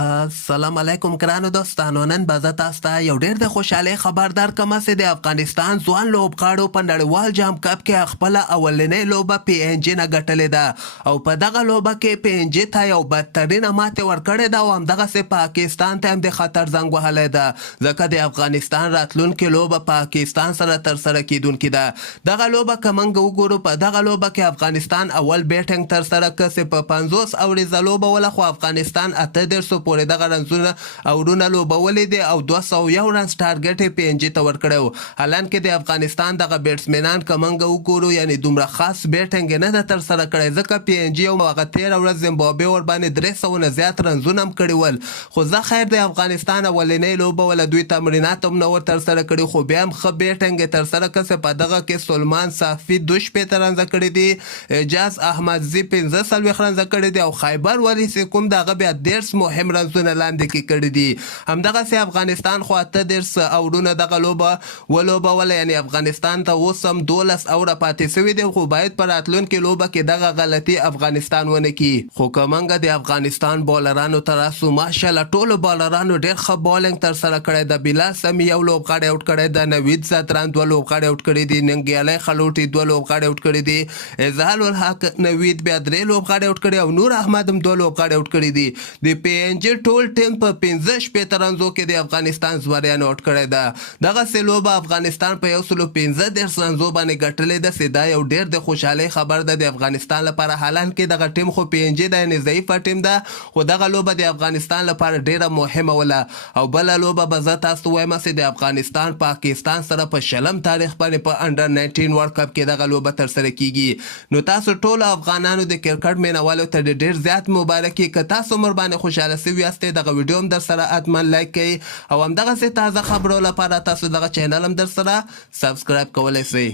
السلام علیکم ګرانو دوستانو. نن به زه تاسو ته یو ډېر د خوشحالۍ خبر درکړم چې د افغانستان ځوان لوبغاړو په نړیوال جام کپ کې خپله اولنۍ لوبه پی ان جي نه ګټلې ده او په دغه لوبه کې پی ان جي ته یو بدترینه ماتې ورکړې ده او همدغسې پاکستان ته هم د خطر زنګ وهلی ده، ځکه د افغانستان راتلونکې لوبه پاکستان سره ترسره کیدونکې ده. دغه لوبه که موږ وګورو، په دغه لوبه کې افغانستان اول بیټنګ ترسره کړ چې په 50 اوریزه لوبوله، خو افغانستان 38 پورې دغه رنزونه اورونه لوبولې دي او 201 رنز ټارګټ یې پی ان جي ته ورکړی و. حالانکې د افغانستان دغه بیټسمنان که موږ وګورو یعنې دومره خاص بیټنګ یې نه ده ترسره کړی، ځکه پی ان جي او هغه تېره ورځ زیمبابوې ورباندې 300 نه زیات رنزونه هم کړي ول. خو زه خیر د افغانستان اولنۍ لوبه وله دوی تمرینات هم نه ور ترسره کړي، خو بیا هم ښه بیټنګ یې ترسره کړ چې په دغه کې سلمان صافي 2 رنزه کړي دي، اعجاز احمدزي 15 رنزه کړي دي او خیبر وریثي کوم د هغه بیا 13 مهم رنزونه لاندې کې کړي دي. همدغسې افغانستان خو 38 اوړونه دغه لوبه ولوبوله، یعنې افغانستان ته اوس هم 12 اوړه پاتې سوي دي، خو باید په راتلونکې لوبه کې دغه غلطي افغانستان ونه کړي. خو که موږ د افغانستان بالرانو ته راسو، ماشاءالله ټولو بالرانو ډېر ښه بالنګ ترسره کړی ده. بلال سمي یو لوبغاړی اوټ کړی ده، نوید زاتران 2 لوبغاړي اوټ کړي دي، ننګیالی خلوټي 2 لوبغاړي اوټ کړي دي، اظهار الحق نوید بیا 3 لوبغاړي اوټ کړي او نور احمد هم 2 لوبغاړي اوټ کړي دي. د پی ان جي ټول ټیم په 15 رنزو کې د افغانستان زمریانو اوټ کړی ده. دغسې لوبه افغانستان په 115 رنزو باندې ګټلې ده چې دا یو ډېر د خوشحالۍ خبر ده د افغانستان لپاره. حالانکې دغه ټیم خو پی ان جي ده، یعنې ضعیفه ټیم ده، خو دغه لوبه د افغانستان لپاره ډېره مهمه وله. او بله لوبه به زه تاسو ته وایم چې د افغانستان پاکستان سره په 20 تاریخ باندې په انډر 19 ورلډ کپ کې دغه لوبه ترسره کیږي. نو تاسو ټولو افغانانو د کرکټ مینوالو ته ډېر زیات مبارکي. که تاسو عمر باندې خوشحاله سوي یاستئ، دغه ویډیو هم در سره حتما لایک کړئ او همدغسې تازه خبرو لپاره تاسو دغه چینل هم در سره سبسکرایب کولی شئ.